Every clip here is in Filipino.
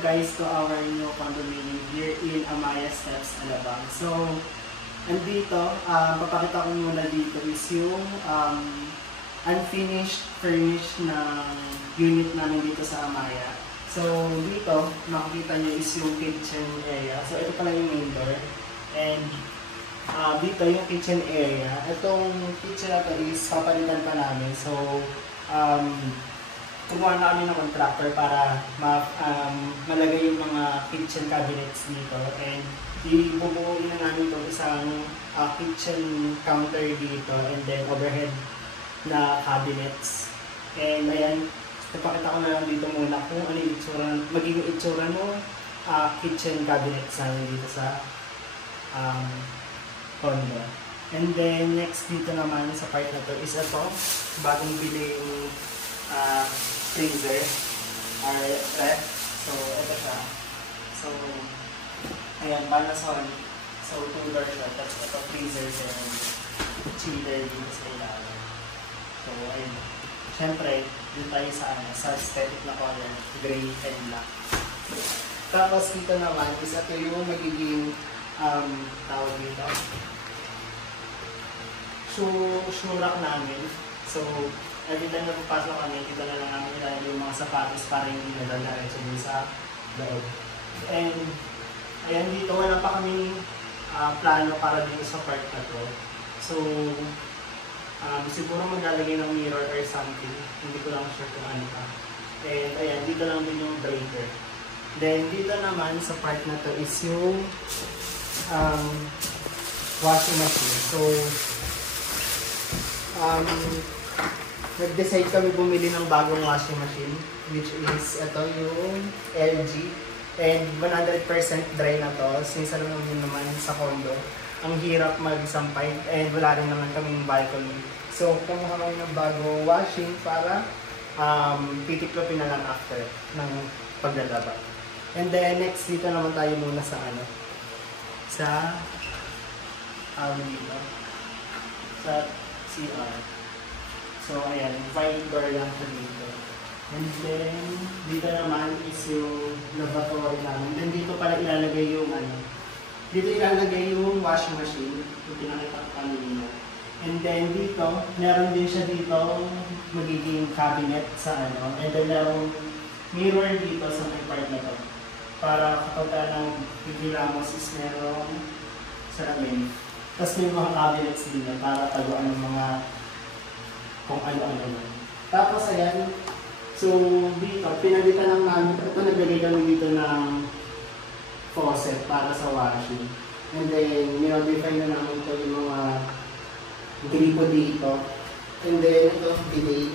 guys to our new condominium here in Amaya Steps, Alabang. So, andito, papakita ko muna dito is yung unfinished, furnished na unit namin dito sa Amaya. So, dito, makikita nyo is yung kitchen area. So, ito pala yung main door. And, dito yung kitchen area. Itong kitchen na ito is papalitan pa namin. So, kumuha na kami ng contractor para malagay yung mga kitchen cabinets dito. And ibubuuin na namin itong isang kitchen counter dito and then overhead na cabinets. And ayan, napakita ko na lang dito muna kung ano yung itsura, magiging itsura ng kitchen cabinets namin dito sa condo. And then next dito naman sa part na to is ito, bagong bili yung freezer or ref. So, ito siya. So, ayan, Panasonic. So, 2-door siya. Tapos ito, freezer siya. Chiller dito sa ilalim. So, ayun. Siyempre, dito tayo sa aesthetic na color. Gray and black. Tapos dito naman is ito yung magiging tawag dito. Shoe rack namin. So, every time na pupasok kami, dito na lang namin ilalagay yung mga sapatos para hindi nadala-diretso din sa loob. And, ayan dito, wala pa kami plano para dito sa part na to. So, siguro maglalagay ng mirror or something. Hindi ko lang sure kung ano pa. And, ayan, dito lang din yung breaker. Then, dito naman sa part na to is yung washing machine. So, nag-decide kami bumili ng bagong washing machine, which is ito yung LG. And 100% dry na to, since alam naman sa condo, ang hirap magsampay and wala rin naman kaming balcony. So, kumuha kami ng bagong washing para titiklopin na lang after ng paglalaba. And then next, dito naman tayo muna sa dito, sa CR. So, ayan, fine door lang siya dito. And then, dito naman is yung lavatory namin. Then, dito pala ilalagay yung dito ilalagay yung washing machine. Yung pinakita ko kanina. And then, dito, meron din siya dito magiging cabinet sa And then, merong mirror dito sa may part na to. Para kapag nang is merong salamin. Tapos may mga cabinets din para taguan ng mga kung ano-ano na. Tapos ayan, so dito, pinalitan lang namin, ito naglagay kami dito ng faucet para sa washing. And then, minodify na namin ito yung mga gripo dito. And then, ito, delay.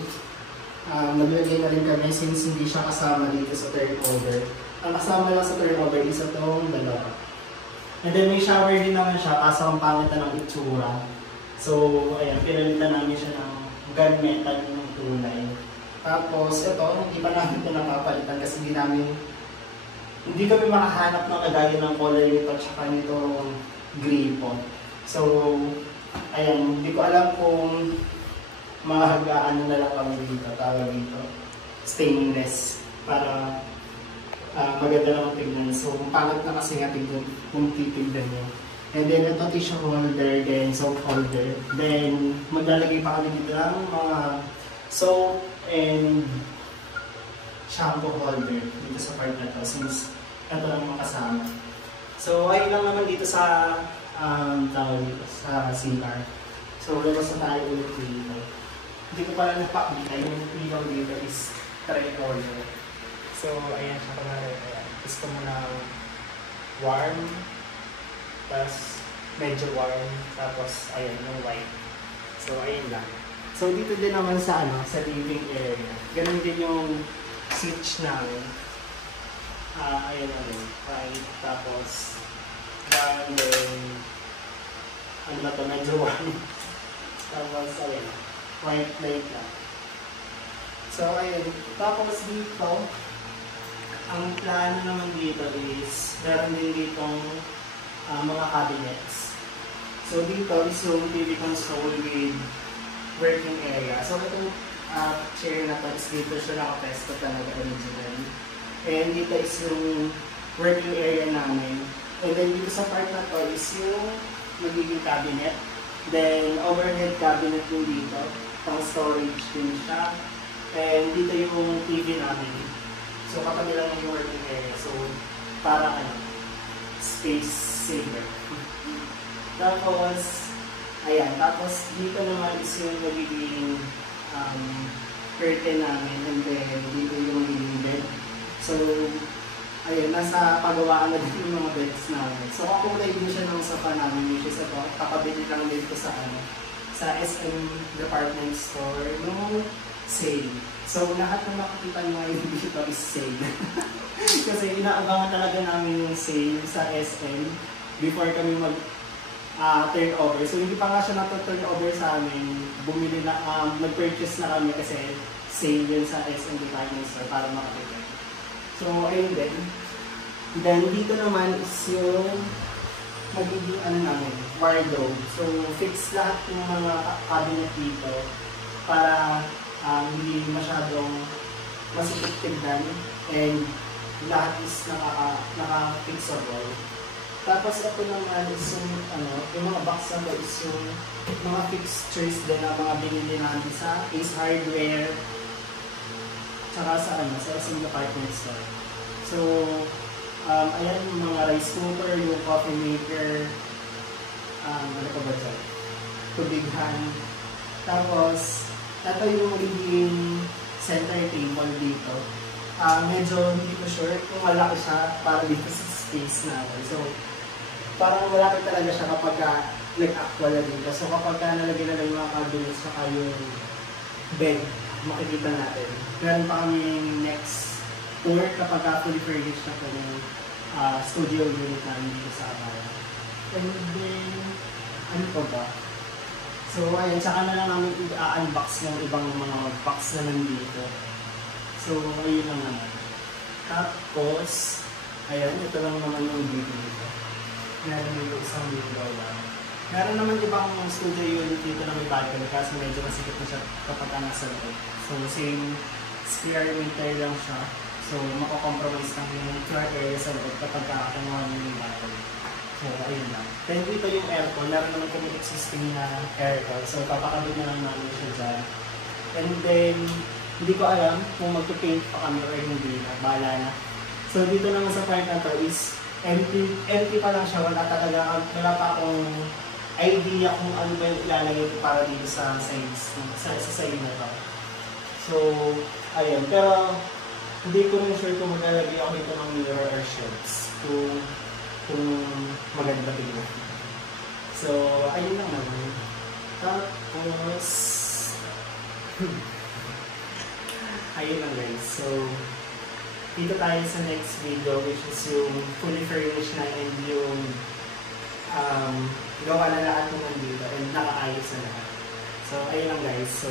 Naglagay na rin kami since hindi siya kasama dito sa turnover. Ang kasama lang sa turnover is itong dalawa. And then, may shower din naman siya, kaso ang pangit na ng itsura. So, ayan, pinalitan namin siya ng gunmetal ng tunay. Tapos, ito, hindi pa namin ito napapalitan kasi hindi kami makahanap ng kagaya ng color nito at saka nitong gripo. So, ayan, hindi ko alam kung mahagaan na lang kami dito, tawag dito, stainless, para maganda lang tignan. So, pangit na kasi nga tignan kung titignan nyo. And then, ito tissue holder, then soap holder. Then, maglalagay pa kami dito ng mga soap and shampoo holder dito sa part na to, since ito lang makasama. So, ayun lang naman dito sa tawag dito, sa CR. So, labas na tayo ulit dito. Hindi ko pala napakita, yung ilaw dito is tricolor. So, ayan siya kumari. Gusto mo na warm, tapos medyo warm, tapos ayan yung white. So, ayun lang. So, dito din naman sa sa living area. Ganun din yung switch namin. Ayan naman, white, tapos then, ano na to, medyo warm. Tapos, ayan, white light lang. So, ayun. Tapos dito, ang plano naman dito is, meron din ditong mga cabinets. So, dito is yung TV console with working area. So, itong chair na to is dito siya nakapesto talaga originally. And dito is yung working area namin. And then dito sa part na to is yung magiging cabinet. Then overhead cabinet yung dito. Pang storage din siya. And dito yung TV namin. So katabi lang yung working area. So para space saver. Tapos, ayan. Tapos dito naman is yung magiging curtain namin. And then dito yung magiging bed. So, ayun, nasa pagawaan na din yung mga beds namin. So, kakulay din siya ng sofa namin, which is ito, kakabili lang dito sa sa SM department store nung sale. So, lahat ng makikita nyo ngayon dito is sale. Kasi inaabangan talaga namin yung sale sa SM before kami turnover. So, hindi pa nga siya turnover sa amin. Bumili na, nag-purchase na kami kasi sale yun sa SM department store para makakita. So, ayun din. Then, dito naman is yung magiging namin, wardrobe. So, fix lahat ng mga cabinet dito para hindi masyadong masikip tignan and lahat is naka-fixable. Tapos, ito naman is yung mga box na is yung mga fixtures din na mga binili natin sa Ace Hardware tsaka sa SM department store. So, ayan yung mga rice cooker, yung coffee maker, ano pa ba dyan? Tubighan. Tapos, ito yung magiging center table dito. Medyo hindi ko sure kung malaki siya para dito sa space natin. So, parang malaki talaga siya kapag nag-actual dito. So, kapag nalagyan na lang yung mga cabinets saka yung bed, makikita natin. Meron pa kami next tour kapag fully furnished na po yung studio unit namin dito sa Abaya. And then, ano pa ba? So, ayun, saka na lang namin i-unbox yung ibang mga box na nandito. So, ayun lang naman. Tapos, ayun, ito lang naman yung video dito. Meron dito isang window lang. Meron naman ibang studio unit dito na may balcony kasi medyo masikip na siya kapag nasa loob. So, same square meter lang siya. So, makakompromise lang yung floor area sa loob kapag kakakuha nyo yung balcony. So, ayun lang. Then, dito yung aircon. Meron naman kami existing na aircon. So, papakabit na lang namin siya dyan. And then, hindi ko alam kung magpa-paint pa kami or hindi na. Bahala na. So, dito naman sa part na to is empty pa lang siya. Wala pa akong idea kung ano ba yung ilalagay ko para dito sa sides, sa side na to. So, ayun. Pero, hindi ko rin sure kung maglalagay ako dito ng mirror or shades. Kung maganda tingnan. So, ayun lang naman. Tapos, ayun lang guys. So, dito tayo sa next video which is yung fully furnished na and yung gawa na lahat ng nandito and nakaayos na lahat. So, ayun lang guys. So,